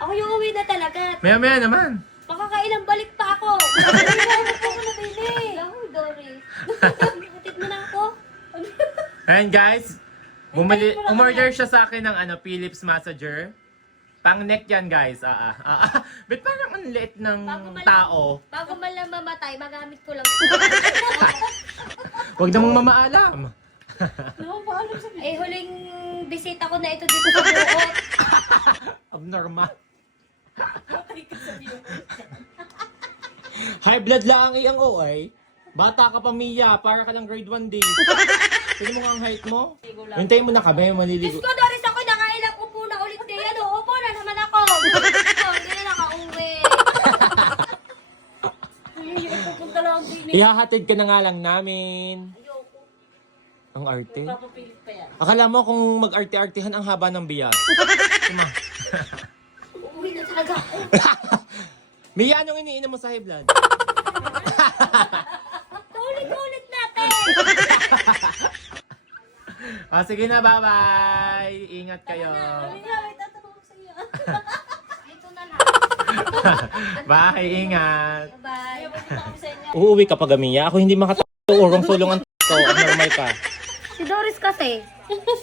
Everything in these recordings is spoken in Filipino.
Ako yung uwi na talaga. Maya-maya naman. Makakailang balik pa ako. Naiwan ko na, baby. Ako, Doris. Hatid mo na ako. Ayan guys, umorder siya sa akin ng Philips massager. Pang neck yan guys. Bet parang ang liit ng tao. Bago man lang mamatay, magamit ko lang. Huwag namang mamaalam. Huling bisita ko na ito dito sa buot. Abnormal. High blood lang iyang OA. Bata ka pa, Mia. Para ka lang grade 1 din. Pwede mo nga ang height mo? Hintayin mo na kami, maliligo. Diyos ko, Doris, ako nakailang upo na ulit din. Upo na naman ako. Hindi na nakauwi. Pupunta lang ang dinig. Ihahatid ka na nga lang namin. Ayoko. Ang arte. Papapilit pa yan. Akala mo kung mag-arte-artehan ang haba ng biyak. Tuma. Uuwi na talaga ako. Mia, anong iniinom mo sa high blood? Ulit-ulit natin. Sige na, bye-bye. Ingat kayo. May tatanong ko sa iyo. Ito na lang. Bye, ingat. Bye. Kami sa inyo. Uuwi ka pa, Mia. Ako hindi makatulong sulong ang to. Normal ka. Si Doris kasi.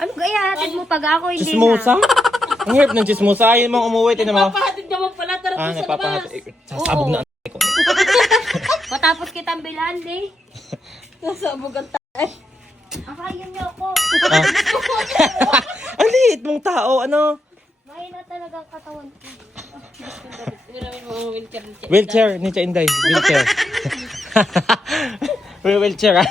Ano kaya hatid mo pag ako hindi Chismosa? na? Ang hirap ng chismosa. Ayaw mong umuwi. Tinan mo. Papahatid naman pala, tara po sa labas. Nagpapahatid. Sasabog na ang ko. Matapos kitang bilan eh. Nasabog ang tayo. Akayin niyo ako. Ang liit mong tao. Ano? Mahina talaga ang katawan ko. Maraming mga wheelchair. Wheelchair. Ni Cha Inday. Wheelchair. Wheelchair, ah.